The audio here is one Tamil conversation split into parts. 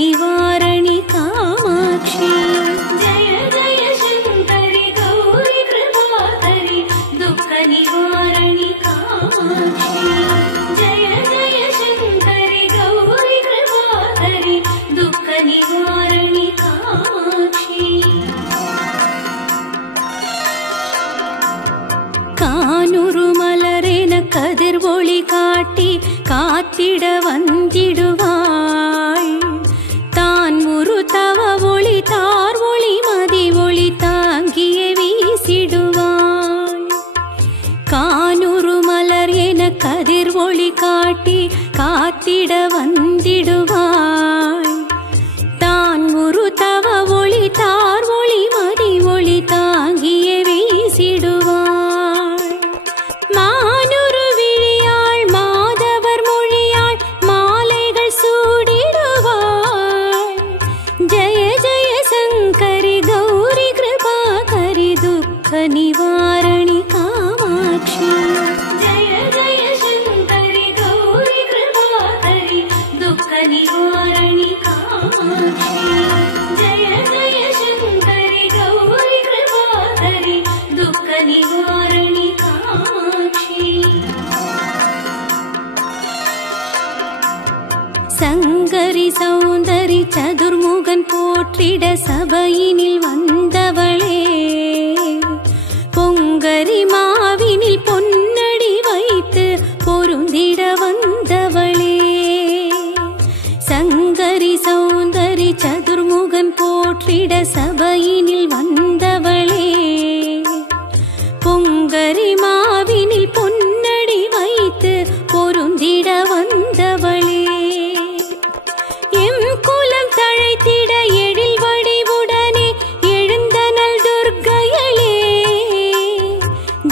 निवारणि कामाक्षी जय जय शंकरि गौरी कृपाकरि दुःख निवारणि कामाक्षी जय जय शंकरि गौरी कृपाकरि दुःख निवारणि कामाक्षी कानूरु मलरेन कदिर ओळि काट्टि कात्तिड वंदिडुवाळ तान मुरुतव ओळि तार ओळि मदि ओळि तांगिये वीसिडुवाळ कानूरु मलरेन कदिर ओळि काट्टि कात्तिड वंदिडुवाळ तान मुरुतव ओळि तार ओळि मदि ओळि तांगिये वीसिडुवाळ निवारणि कामाक्षी जय जय शंकरि गौरी कृपाकरि दुःख निवारणि कामाक्षी जय जय शंकरि गौरी कृपाकरि दुःख निवारणि कामाक्षी संगरि सौंदरि चतुर्मुगन पोट्टिड सभैयिनिल वंदवळे பொங்கரி மாவினில் பொன்னடி வைத்து பொருந்திட வந்தவளே சங்கரி சௌந்தரி சதுர்முகன் போற்றிட சபையினில் வந்தவளே பொங்கரி மாவினில் பொன்னடி வைத்து பொருந்திட வந்தவளே எம் குலம் தழைத்திட எழில் வடிவுடனே எழுந்தனள் துர்க்கையளே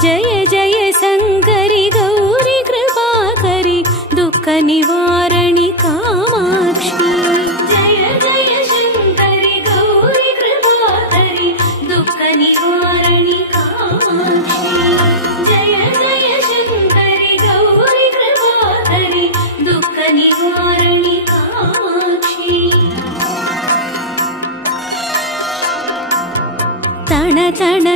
जय जय शंकरि गौरी कृपाकरि दुःख निवारणि कामाक्षी जय जय शंकरि गौरी कृपाकरि दुःख निवारणि कामाक्षी जय जय शंकरि गौरी कृपाकरि दुःख निवारणि कामाक्षी तण तण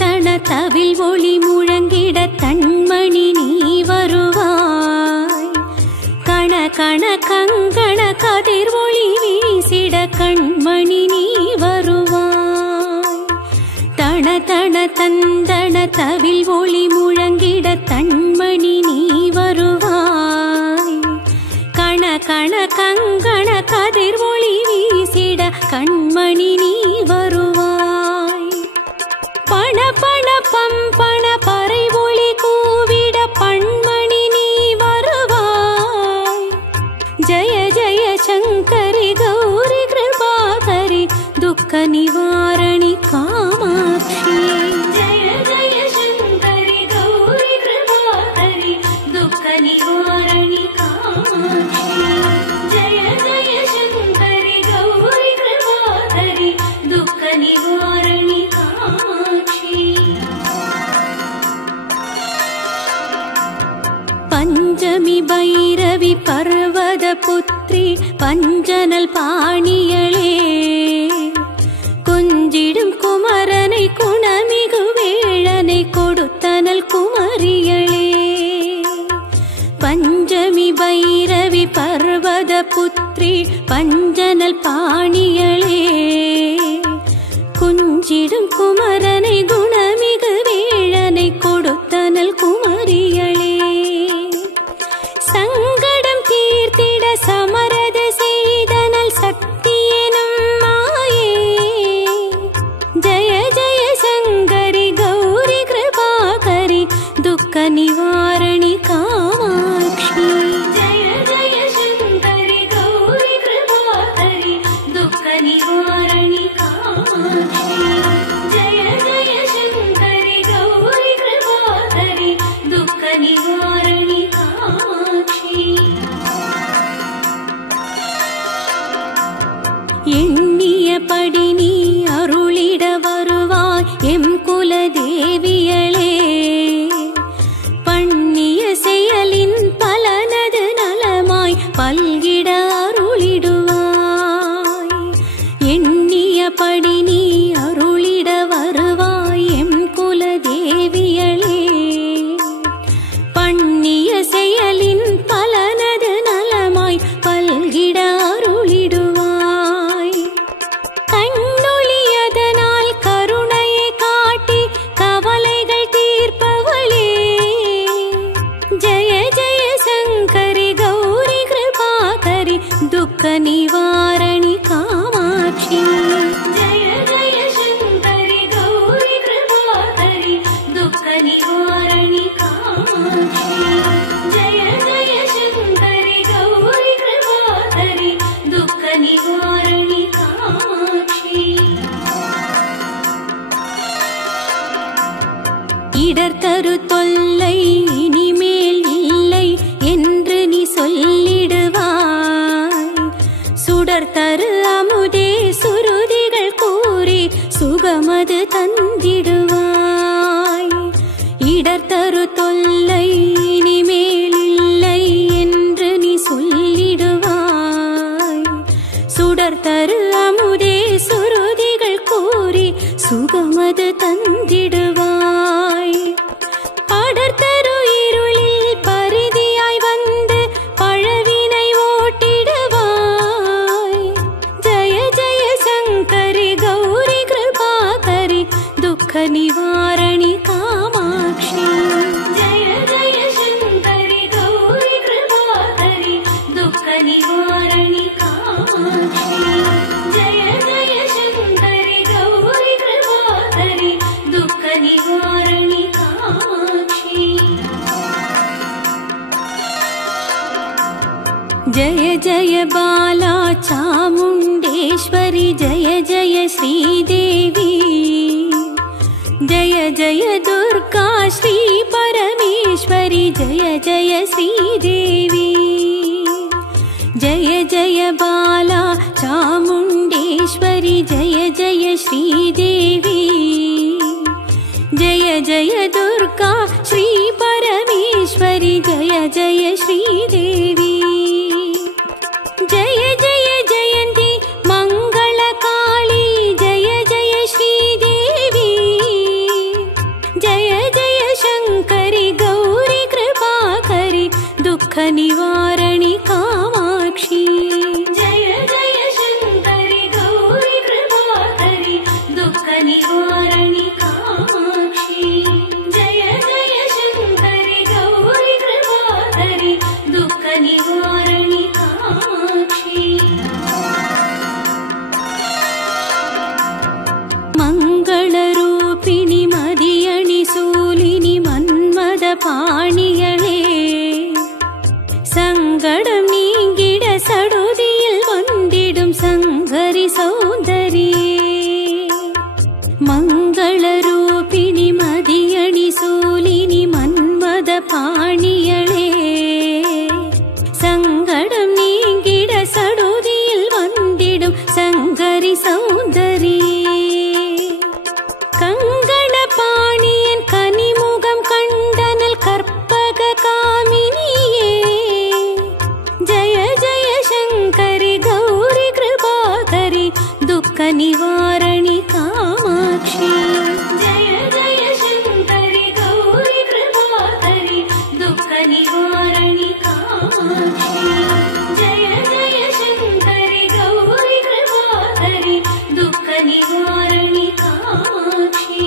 तन तविल ओळि मुழங்கிட तन्मणि நீ வருவாய் கண கண கங்கண கதிர் ஒளி வீசிட கண்மணி நீ வருவாய் தண தண தந்தன தவில் ஒளி முழங்கிட தன்மணி நீ வருவாய் கண கண கங்கண கதிர் ஒளி வீசிட கண்மணி நீ வருவாய் பண பண பம்பண பறை ஒளி கூவிட பண்மணி நீ வருவாய் ஜய ஜய சங்கரி கௌரி கிருபாகரி துக்க நிவாரணி காமாட்சி जय जय शंकरि गौरी कृपाकरि दुःख निवारणि कामाक्षी जय जय शंकरि गौरी कृपाकरि दुःख निवारणि कामाक्षी पंचमी भैरवी पर्वत पुत्री पंजनल पाणियळे कुंजिडुम कुमरनै कुणमिगु वेळनै कोडुत्तनल कुमरियळे पंचमी भैरवी पर्वत पुत्री पंजनल पाणियळे कुंजिडुम कुमरनै गुणमिगु वेळनै कोडुत्तनल कुमरियळे சங்கடம் தீர்த்திட சமரத செய்தனல் சக்தியெனும் மாயே ஜய ஜய சங்கரி கௌரி கிருபாகரி துக்க நிவாரணி காமாட்சி जय जय शंकरि गौरी कृपाकरि दुःख निवारणि कामाक्षी जय जय शंकरि गौरी कृपाकरि दुःख निवारणि कामाक्षी எண்ணியபடி நீ அருளிட வருவாய் எம் குல தேவியளே பண்ணிய செய் निवारणि कामाक्षी जय जय शङ्करि गौरि कृपाकरि दुःख निवारणि कामाक्षी जय जय शङ्करि गौरि कृपाकरि दुःख निवारणि कामाक्षी இடர் தரு தொல்லை இனிமேல் இல்லை என்று நீ சொல்லிடுவாய் சுடர் தரு அமுதே சுருதிகள் கூறி சுகமது தந்திடுவாய் இடர் தரு தொல்லை இனிமேல் இல்லை என்று நீ சொல்லிடுவாய் சுடர் தரு அமுதே சுருதிகள் கூறி சுகமது தந்திடுவாய் படர்தரு இருளில் பரிதியாய் வந்து பழவினை ஓட்டிடுவாய் ஜய ஜய சங்கரி கௌரி கிருபாகரி துக்க நிவாரணி காமாட்சி जय जय शङ्करि गौरि कृपाकरि दुःख निवारणि कामाक्षी जय जय शङ्करि गौरि कृपाकरि दुःख निवारणि कामाक्षी जय जय बाला चामुण्डेश्वरि जय जय श्रीदेवी जय जय दुर्गा श्री परमेश्वरि जय जय श्रीदेवी जय जय बाला चामुण्डेश्वरि जय जय श्रीदेवी जय जय दुर्गा श्री परमेश्वरि जय जय श्रीदेवी जय जय जयन्ती मङ्गलकाली जय जय श्रीदेवी जय जय शङ्करि गौरि कृपाकरि दुःख निवारणि कामाक्षी जय जय शङ्करि गौरि कृपाकरि दुःख निवारणि कामाक्षी जय जय शङ्करि गौरि कृपाकरि दुःख निवारणि कामाक्षी मङ्गलरूपिणि मदियणि सूलिनि मन्मद पाणियळे சங்கடம் நீங்கிட சடுதியில் வந்திடும் சங்கரி சௌந்தரியே மங்களரூபிணி மதியணி சூலினி மன்மத பாணியளே சங்கடம் நீங்கிட சடுதியில் வந்திடும் சங்கரி சௌந்தரியே கங்கண பாணியன் கனிமுகம் கண்டனல் கற்பக காமினியே जय जय शङ्करि गौरि कृपाकरि दुःख निवारणि कामाक्षी जय जय शङ्करि गौरि कृपाकरि दुःख निवारणि कामाक्षी जय जय शङ्करि गौरि कृपाकरि दुःख निवारणि कामाक्षी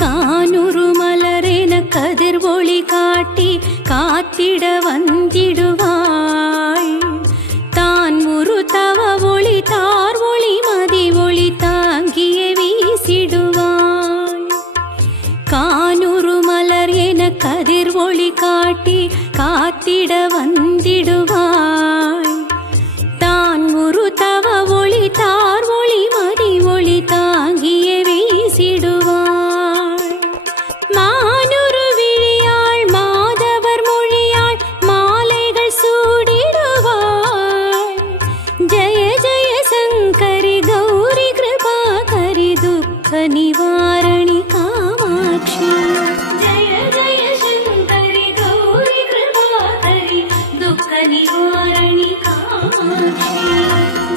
கானூரு மலரென கதிர் ஒளி காட்டி காத்திட வந்திடுவாள் தான் முரு தவ ஒளி தார் ஒளி மதி ஒளி தாங்கிய வீசிடுவாள் கானூரு மலர் என கதிர் ஒளி காட்டி காத்திட வந்திடுவாள் தான் முரு தவ ஒளி தார் ஒளி மதி ஒளி தாங்கிய வீசிடுவாள் மானுரு விழியாள் மாதவர் மொழியாள் மாலைகள் சூடிடுவாள் ஜய ஜய சங்கரி கௌரி கிருபாகரி துக்க நிவாரணி காமாட்சி जय जय शङ्करि गौरि कृपाकरि दुःख निवारणि कामाक्षी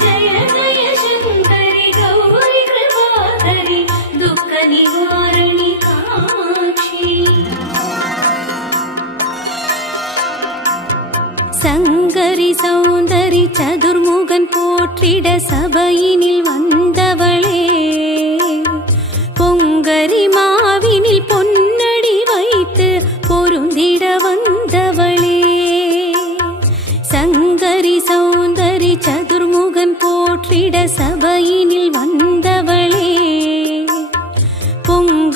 जय जय शङ्करि गौरि कृपाकरि दुःख निवारणि कामाक्षी சங்கரி சௌந்தரி சதுர்முகன் போற்றிட சபையினில் வந்தவளே பொங்கரி மாவினில் பொன்னடி வைத்து பொருந்திட வந்தவளே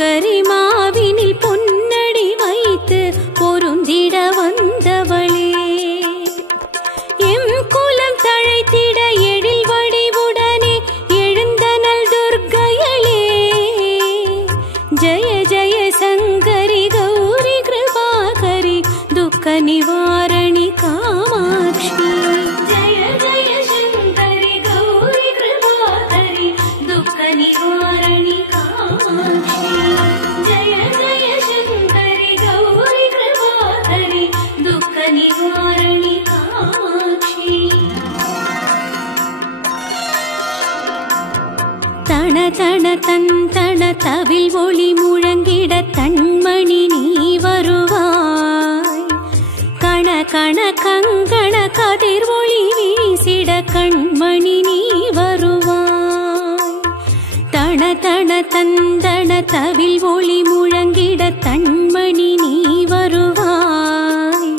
பொங்கரி மாவினில் பொன்னடி வைத்து பொருந்திட வந்தவளே, எம் குலம் தழைத்திட எழில் வடிவுடனே எழுந்தனள் துர்க்கையளே. ஜய ஜய சங்கரி கௌரி கிருபாகரி துக்க நிவாரணி காமாட்சி. ஜய ஜய சங்கரி கௌரி கிருபாகரி துக்க நிவாரணி காமாட்சி. ஜய ஜய சங்கரி கௌரி கிருபாகரி துக்க நிவாரணி காமாட்சி. தன தன தந்தன தவில் ஒளி முழங்கிட தன்மணி நீ வருவாய். கண கண கங்கண கதிர் ஒளி வீசிட கண்மணி நீ வருவாய். தன தன தந்தன தவில் ஒளி முழங்கிட தன்மணி நீ வருவாய்.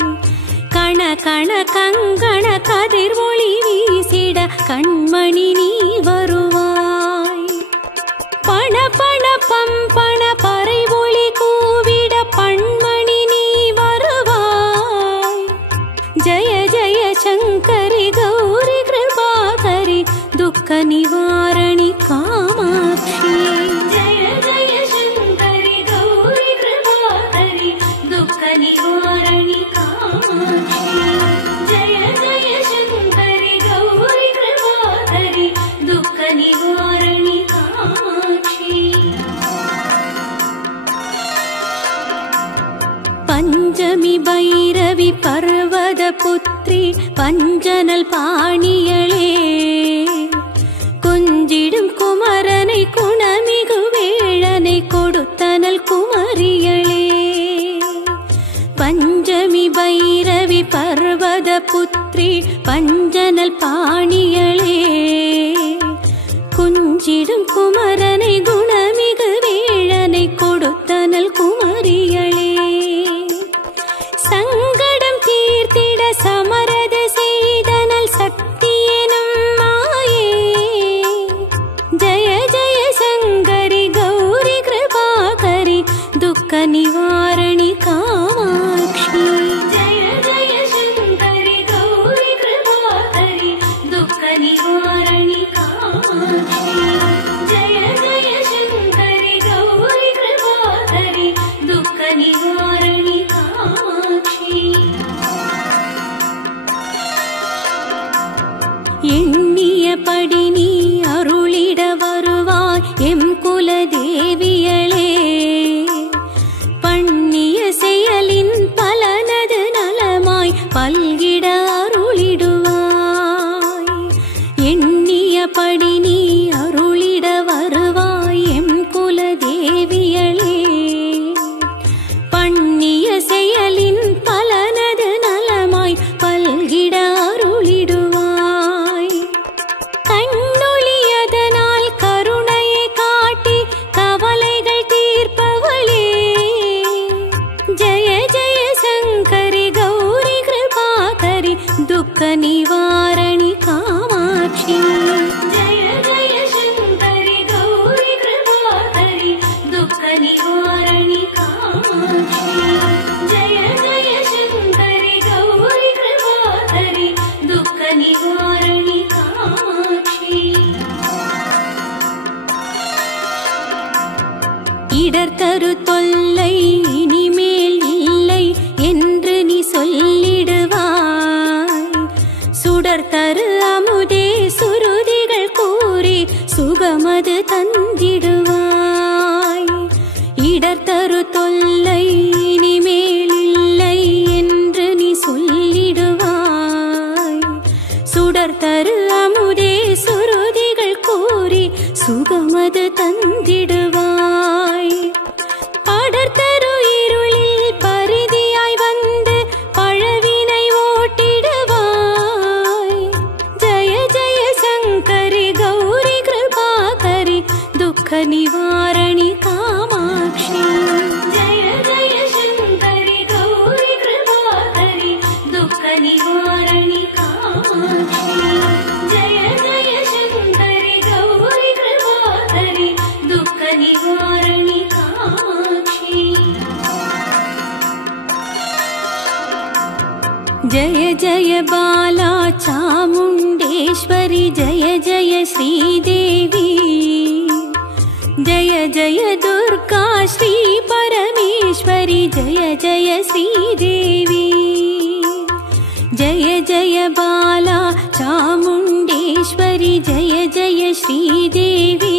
கண கண கங்கண கதிர் ஒளி வீசிட கண்மணி நீ வருவாய். பண பண பம்பண பறை ஒளி கூவிட பண்மணி நீ வருவாய். ஜய ஜய சங்கரி கௌரி கிருபாகரி துக்க நிவாரணி காமாட்சி. ஜய ஜய சங்கரி கௌரி கிருபாகரி துக்க நிவாரணி காமாட்சி. ஜய ஜய சங்கரி கௌரி கிருபாகரி துக்க நிவாரணி காமாட்சி. பஞ்சமி பைரவி பர்வத புத்ரி பஞ்சனல் பாணியளே, கொஞ்சிடும் குமரனை குணமிகு வேழனை கொடுத்தனல் குமரியளே. பஞ்சமி பைரவி பர்வத புத்ரி பஞ்சனல் பாணியளே, கொஞ்சிடும் குமரனை குணமிகு வேழனை கொடுத்தனல் குமரியளே. சங்கடம் தீர்த்திட சமரத செய்தனல் சக்தி எனும் மாயே. ஜய ஜய சங்கரி கௌரி கிருபாகரி துக்க நிவாரணி காமாட்சி. ஜய ஜய சங்கரி கௌரி கிருபாகரி துக்க நிவாரணி காமாட்சி. ஜய ஜய சங்கரி கௌரி கிருபாகரி துக்க நிவாரணி காமாட்சி. எண்ணியபடி நீ அருளிட வருவாய் எம் குலதேவியளே. பண்ணிய செயலின் பலனது நலமாய் பல்கிட அருளிடுவாய். எண்ணியபடி நீ அருளிட வருவாய் எம் குலதேவியளே. பண்ணிய செயலின் பலனது நலமாய் பல்கிட அருளிடுவாய். கண்ணொளியதனால் கருணையை காட்டி கவலைகள் தீர்ப்பவளே. ஜய ஜய சங்கரி கௌரி கிருபாகரி துக்க நிவாரணி காமாட்சி. ஜய ஜய சங்கரி கௌரி கிருபாகரி துக்க நிவாரணி காமாட்சி. ஜய ஜய சங்கரி கௌரி கிருபாகரி துக்க நிவாரணி காமாட்சி. இடர் தரு தொல்லை இனிமேல் இல்லை என்று நீ சொல்லிடுவாய். சுடர் தரு அமுதே சுருதிகள் கூறி சுகமது தந்திடுவாய். இடர் தரு தொல்லை இனிமேல் இல்லை என்று நீ சொல்லிடுவாய். சுடர் தரு அமுதே சுருதிகள் கூறி சுகமது தந்திடுவாய். படர் தரு இருள் जय जय बाला चामुण्डेश्वरी जय जय श्रीदेवी जय जय दुर्गा श्री परमेश्वरी जय जय श्रीदेवी जय जय बाला चामुण्डेश्वरी जय जय श्रीदेवी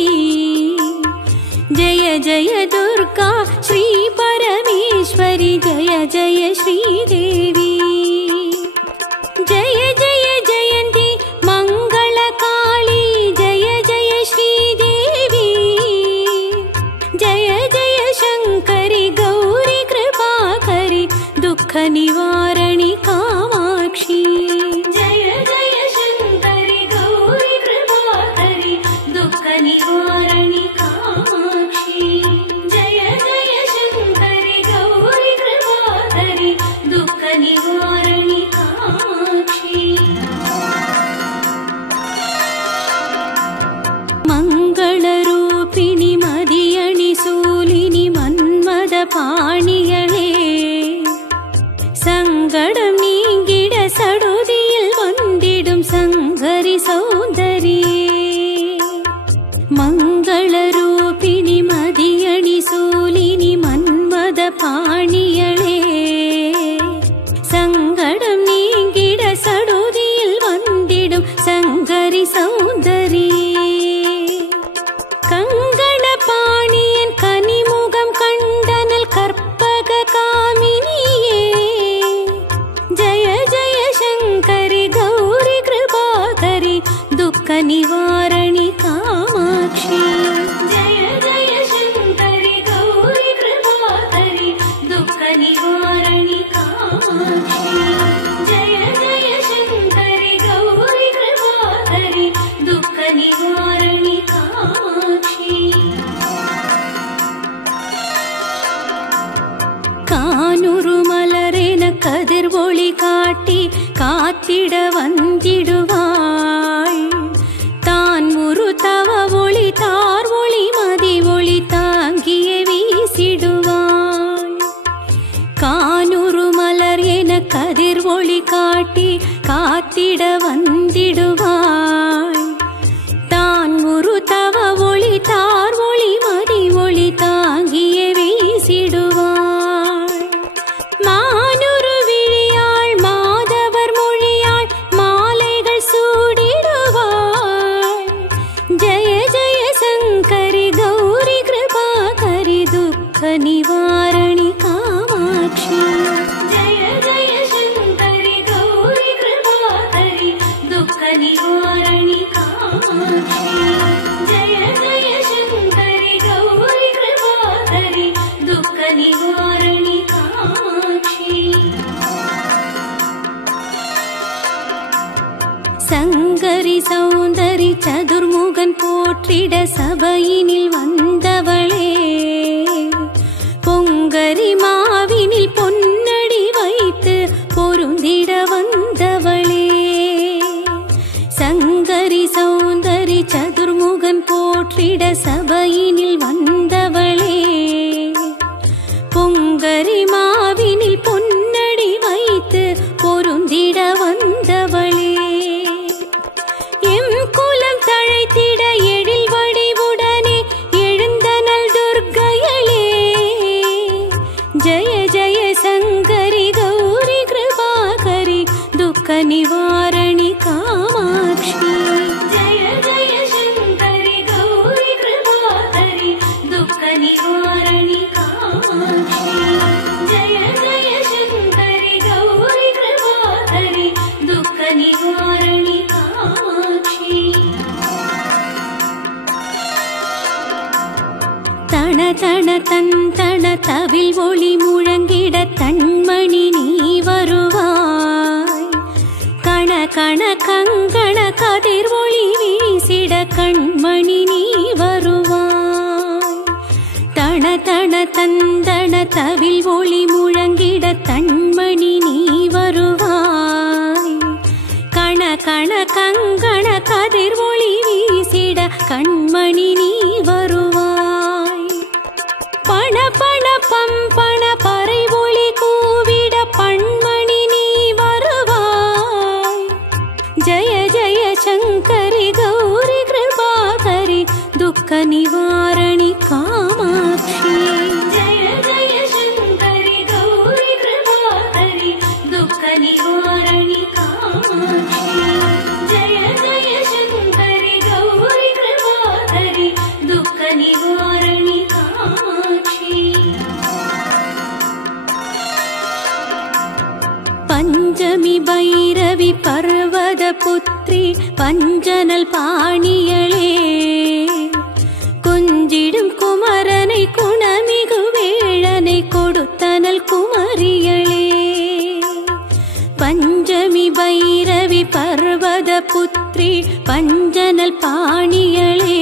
जय जय दुर्गा श्री परमेश्वरी जय जय श्रीदेवी जय जय जयन्ती मंगलकाली जय जय श्रीदेवी जय जय शंकरी गौरी कृपाकरी दुःख निवारणी कामाक्षी जय जय शंकरी गौरी कृपाकरी दुःख निवारणी कामाक्षी जय जय शंकरी गौरी कृपाकरी दुःख निवारणी कामाक्षी मंगलरूपिणी मदियणि सूलिनि मन्मद पाणियळे சங்கடம் நீங்கிட சடுதியில் வந்திடும் சங்கரி சௌந்தரியே மங்களரூபிணி மதியணி சூலினி மன்மத பாணியளே சங்கடம் நீங்கிட சடுதியில் வந்திடும் சங்கரி சௌந்தரியே கங்கண பாணியன் கனிமுகம் கண்டனல் கற்பக காமினியே जय जय शंकरी गौरी कृपाकरी दुःख निवारणी कामाक्षी जय जय शंकरी गौरी कृपाकरी दुःख निवारणी कामाक्षी जय जय शंकरी गौरी कृपाकरी दुःख निवारणी कामाक्षी கானூரு மலரென கதிர் ஒளி காட்டி காத்திட வந்திடுவாள் தான் ஒரு தவ ஒளி தார் ஒளி மதி ஒளி தாங்கிய வீசிடுவாள் கானூரு மலர் என கதிர் ஒளி காட்டி காத்திட வந்திடுவாள் தான் ஒரு தவ ஒளி தார் ஒளி மதி ஒளி தாங்கிய வீசிடுவாள் மானுரு விழியாள் மாதவர் மொழியாள் மாலைகள் சூடிடுவாள் ஜய ஜய சங்கரி கௌரி கிருபாகரி துக்க நிவாரணி காமாட்சி जय जय शंकरी गौरी कृपाकरी दुःख निवारणी कामाक्षी जय जय शंकरी गौरी कृपाकरी दुःख निवारणी कामाक्षी சங்கரி சௌந்தரி சதுர்முகன் போற்றிட சபையினில் வந்தவளே பொங்கரி மாவினில் பொன்னடி வைத்து பொருந்திட வந்தவளே சங்கரி சௌந்தரி சதுர்முகன் போற்றிட சபையினில் வந்தவளே பொங்கரி மாவினில் பொன்னடி வைத்து பொருந்திட வந்தவளே எம் குலம் தழைத்திட எழில் வடிவுடனே எழுந்தனள் துர்க்கையளே ஜய ஜய சங்கரி கௌரி கிருபாகரி துக்க நிவாரணி காமாட்சி जय जय शंकरी गौरी कृपाकरी दुःख निवारणी कामाक्षी जय जय शंकरी गौरी कृपाकरी दुःख निवारणी कामाक्षी தன தன தந்தன தவில் ஒளி முழங்கிட தன்மணி நீ வருவாய் கண கண கங்கண கதிர் ஒளி வீசிட கண்மணி நீ வருவாய் தன தன தந்தன தவில் ஒளி முழங்கிட தன்மணி நீ வருவாய் கண கண கங்கண கதிர் ஒளி வீசிட கண்மணி நீ வருவாய் பண பண பம்பண பறை ஒளி கூவிட பண்மணி நீ வருவாய் பைரவி பர்வத புத்ரி பஞ்சனல் பாணியளே கொஞ்சிடும் குமரனை குணமிகு வேளனை கொடுத்தனல் குமரியளே பஞ்சமி பைரவி பர்வத புத்ரி பஞ்சனல் பாணியளே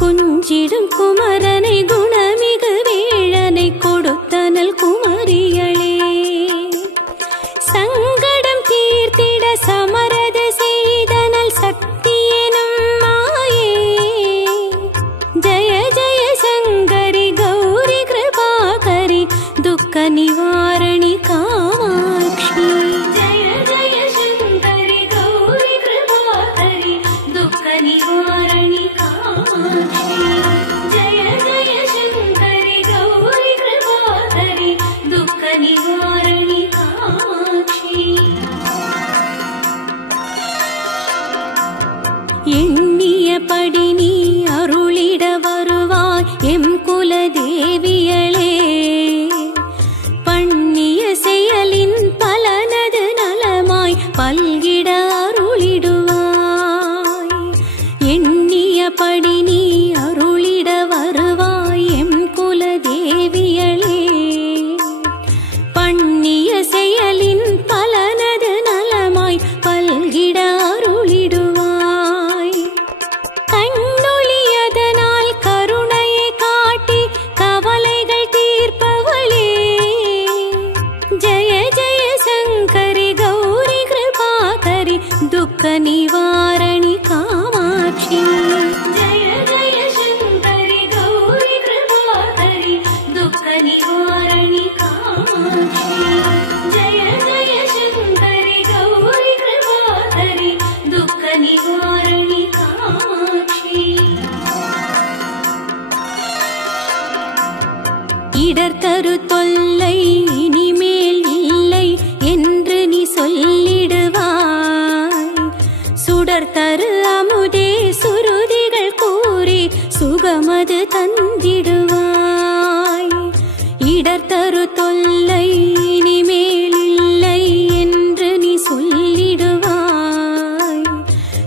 குஞ்சிடும் குமரனை குணமிகு வேளனை கொடுத்தனல் குமரியளே சங்கடம் தீர்த்திட சமரத செய்தனல் சக்தி எனும் மாயே ஜய ஜய சங்கரி கௌரி கிருபாகரி துக்க நிவாரணி காமாட்சி ஜய ஜய சங்கரி கௌரி கிருபாகரி துக்க நிவாரணி காமாட்சி ஜய ஜய சங்கரி கௌரி கிருபாகரி துக்க நிவாரணி காமாட்சி எண்ணியபடி நீ அருளிட வருவாய் எம் குலதேவியளே பண்ணிய செயலின் பலனது நலமாய் பல்கிட அருளிடுவாய் எண்ணியபடி நீ அருளிட வருவாய் எம் குலதேவியளே பண்ணிய செயலின் பலனது நலமாய் பல்கிட அருளிடுவாய் கண்ணொளியதனால் கருணையை காட்டி கவலைகள் தீர்ப்பவளே ஜய ஜய சங்கரி கௌரி கிருபாகரி துக்க நிவாரணி காமாட்சி ஜய ஜய சங்கரி கௌரி கிருபாகரி துக்க நிவாரணி காமாட்சி ஜய ஜய சங்கரி கௌரி கிருபாகரி துக்க நிவாரணி காமாட்சி இடர் தரு தொல்லை இனிமேல் இல்லை என்று நீ சொல்லிடுவாய் சுடர் தரு அமுதே சுருதிகள் கூறி சுகமது தந்திடுவாய் இடர் தரு தொல்லை இனிமேல் இல்லை என்று நீ சொல்லிடுவாய்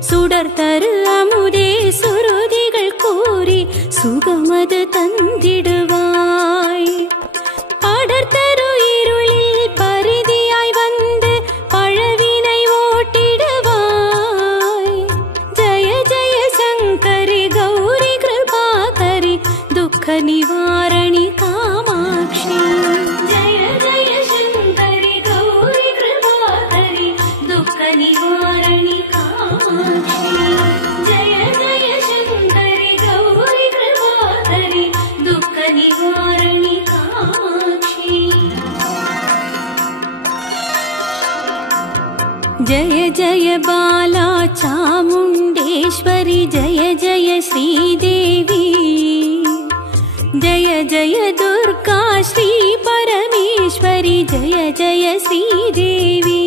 சுடர் தரு அமுதே சுருதிகள் கூறி சுகமது தந்திடுவாய் படர் தரு இருளில் பரிதியாய் வந்து பழவினை ஓட்டிடுவாய் ஜய ஜய சங்கரி கௌரி கிருபாகரி துக்க நிவாரணி காமாட்சி ஜய ஜய சங்கரி கௌரி கிருபாகரி துக்க நிவாரணி காமாட்சி ஜய ஜய சங்கரி கௌரி கிருபாகரி துக்க நிவாரணி காமாட்சி जय जय बाला चामुण्डेश्वरी जय जय श्रीदेवी जय जय दुर्गा श्री परमेश्वरी जय जय श्रीदेवी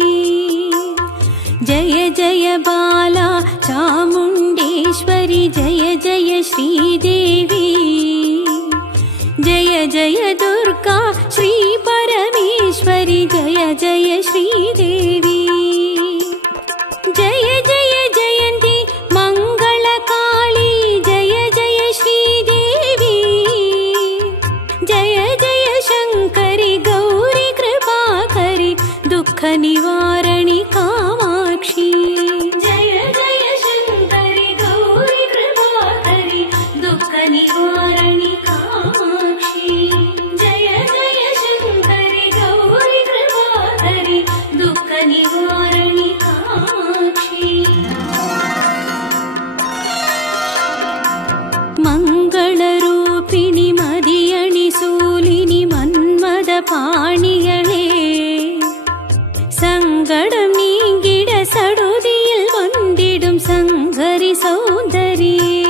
जय जय बाला चामुण्डेश्वरी जय जय श्रीदेवी जय जय दुर्गा श्री परमेश्वरी जय जय श्रीदेवी जय जय जयन्ती मङ्गलकाली जय जय श्रीदेवी जय जय शङ्करि गौरी कृपाकरि दुःख निवारणि कामाक्षी जय जय शङ्करि गौरी कृपाकरि दुःख निवारणि कामाक्षी जय जय शङ्करि गौरी कृपाकरि दुःख निवारणि कामाक्षी मङ्गलरूपिणि मदियणि सूलिनि मन्मद पाणियळे सङ्गडं नीङ्गिड सडुदियिल् वन्दिडुं सङ्गरि सौन्दरिये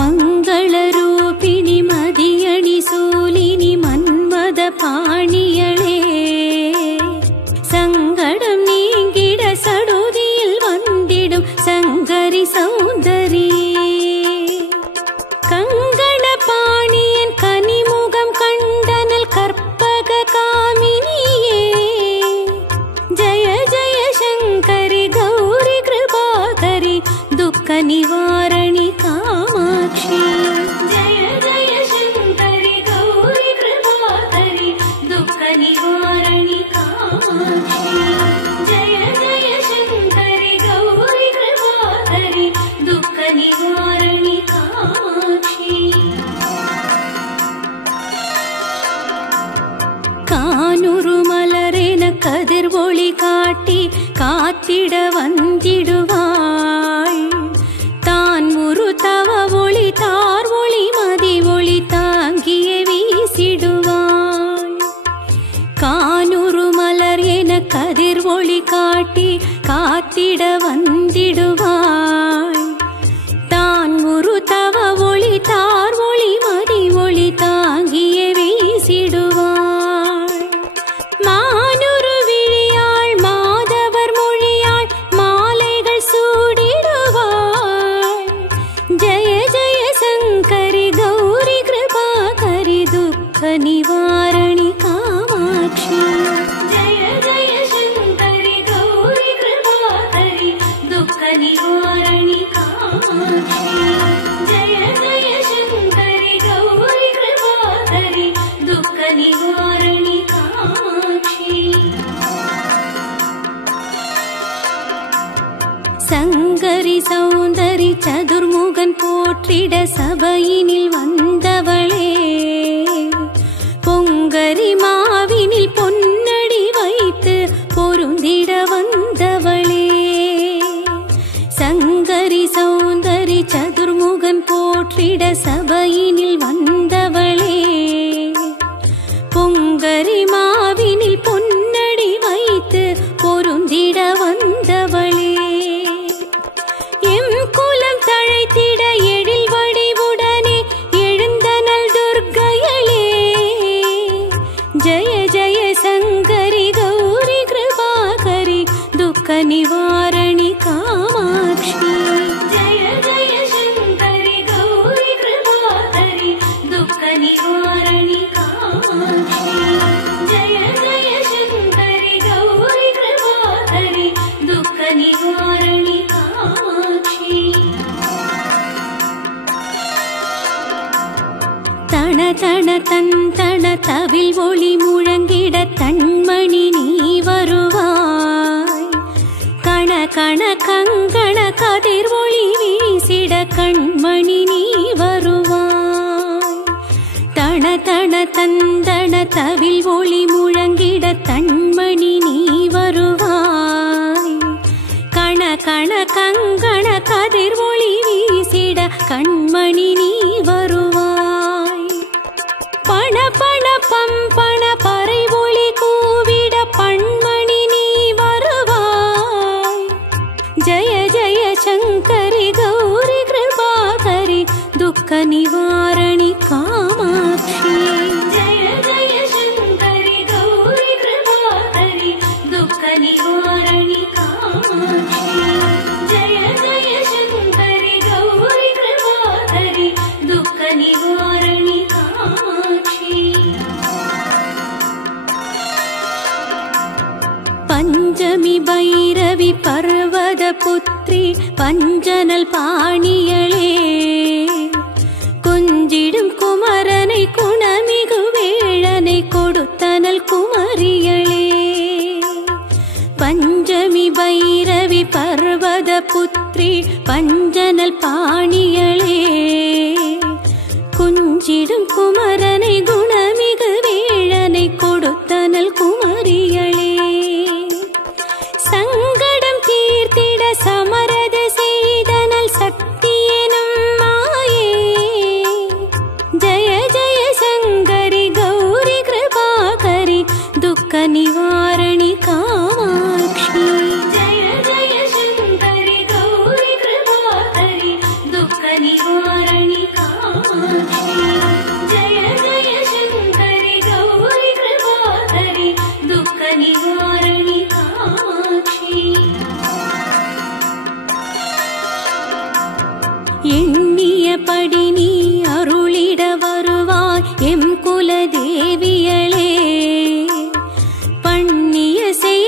मङ्गलरूपिणि मदियणि सूलिनि मन्मद पाणियळे सङ्गडं नीङ्गिड सडुदियिल् वन्दिडुं सङ्गरि सौन्दरिये கங்கண பாணியன் கனிமுகம் கண்டனல் கற்பக கதிர் ஒளி காட்டி காத்திட வந்திடுவாள். தான் ஒரு தவ ஒளி தார் ஒளி மதி ஒளி தாங்கிய வீசிடுவாள். கானூறு மலர் என கதிர் ஒளி காட்டி காத்திட வந்திடுவாள். தான் ஒரு தவ ஒளி தார் ஒளி மதி ஒளி தாங்கிய வீசிடுவாள். மானுரு விழியாள் மாதவர் மொழியாள் மாலைகள் சூடிடுவாள். ஜய ஜய சங்கரி கௌரி கிருபாகரி துக்க நிவாரணி காமாட்சி. ஜய ஜய சங்கரி கௌரி கிருபாகரி துக்க நிவாரணி காமாட்சி. ஜய ஜய சங்கரி கௌரி கிருபாகரி துக்க நிவாரணி காமாட்சி. சங்கரி சௌந்தரி சதுர்முகன் போற்றிட சபையினில் வந்தவளே. பொங்கரி மாவினில் பொன்னடி வைத்து பொருந்திட வந்தவளே. சங்கரி சௌந்தரி சதுர்முகன் போற்றிட சபையினில் வந்தவளே. பொங்கரி மாவினில் பொன்னடி வைத்து பொருந்திட வந்தவளே. எம் குலம் தழைத்திட எழில் வடிவுடனே எழுந்தனள் துர்க்கையளே. ஜய ஜய சங்கரி கௌரி கிருபாகரி துக்க நிவாரணி காமாட்சி. ஜய ஜய சங்கரி கௌரி கிருபாகரி துக்க நிவாரணி காமாட்சி. ஜய ஜய சங்கரி கௌரி கிருபாகரி துக்க நிவாரணி காமாட்சி. தன தன தந்தன தவில் ஒளி முழங்கிட தன்மணி நீ வருவாய். கண கண கங்கண கதிர் ஒளி வீசிட கண்மணி நீ வருவாய். தன தன தந்தன தவில் ஒளி முழங்கிட தன்மணி நீ வருவாய். கண கண கங்கண கதிர் ஒளி வீசிட கண்மணி நீ வருவாய். பண பண பம்பண பறை ஒளி கூவிட பண்மணி நீ வருவாய். ஜய ஜய சங்கரி கௌரி கிருபாகரி துக்க நிவாரணி காமாட்சி. ஜய ஜய சங்கரி கௌரி கிருபாகரி துக்க நிவாரணி காமாட்சி. ஜய ஜய சங்கரி கௌரி கிருபாகரி துக்க நிவாரணி காமாட்சி. பஞ்சமி பைரவி பர்வத புத்ரி பஞ்சனல் பாணியளே. கொஞ்சிடும் குமரனை குணமிகு வேளனை கொடுத்தனல் குமரியளே. பஞ்சமி பைரவி பர்வத புத்ரி பஞ்சனல் பாணியளே. குஞ்சிடும் குமரனை குணமிகு வேளனை கொடுத்தனல் குமரியளே. சங்கடம் தீர்த்திட சமரத செய்தனல் சக்தியெனும் மாயே. ஜய ஜய சங்கரி கௌரி கிருபாகரி துக்க நிவாரணி காமாட்சி. ஜய ஜய சங்கரி கௌரி கிருபாகரி துக்க நிவாரணி காமாட்சி. ஜய ஜய சங்கரி கௌரி கிருபாகரி துக்க நிவாரணி காமாட்சி. எண்ணியபடி நீ அருளிட வருவாய் எம் குல தேவியளே. பண்ணிய செய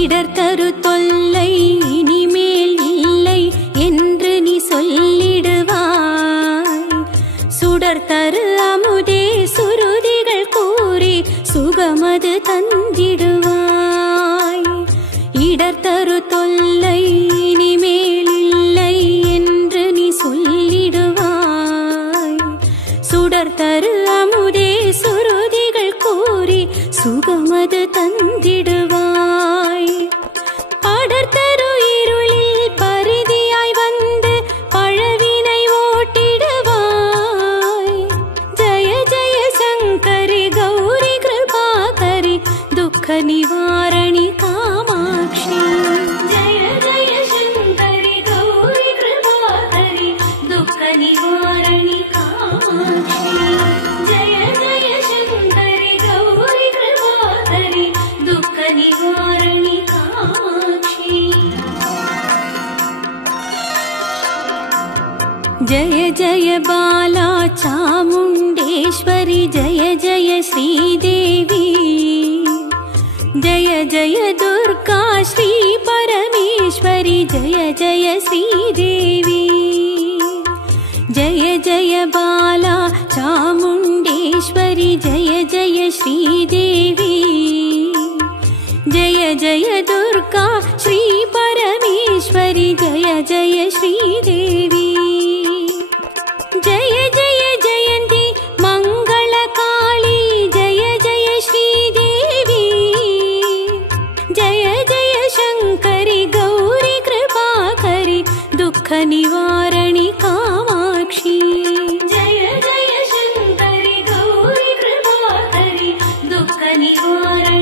இடர் தரு தொல்லை இனிமேல் இல்லை என்று நீ சொல்லிடுவாய். சுடர் தரு அமுதே சுருதிகள் கூறி சுகமது தந்திடுவாய். இடர் தரு தொல்லை இனிமேல் இல்லை என்று நீ சொல்லிடுவாய். சுடர் தரு அமுதே சுருதிகள் கூறி சுகமது தந்திடுவாய். படர்தரு இருளில் பரிதியாய் வந்து பழவினை ஓட்டிடுவாய். ஜய ஜய சங்கரி கௌரி கிருபாகரி துக்க நிவாரணி காமாட்சி. ஜய ஜய சங்கரி கௌரி கிருபாகரி துக்க நிவாரணி காமாட்சி. ஜய ஜய சங்கரி கௌரி கிருபாகரி துக்க நிவாரணி காமாட்சி. जय जय बाला चामुण्डेश्वरी जय जय श्रीदेवी. जय जय दुर्गा श्री परमेश्वरी जय जय श्रीदेवी. जय जय बाला चामुण्डेश्वरी जय जय श्रीदेवी. जय जय दुर्गा श्री परमेश्वरी जय जय श्रीदेवी. जय जय जयन्ती मङ्गलकाली जय जय श्रीदेवी. जय जय शङ्करि गौरी कृपाकरि दुःख निवारणि कामाक्षी. जय जय शङ्करि गौरी कृपाकरि दुःख निवारणि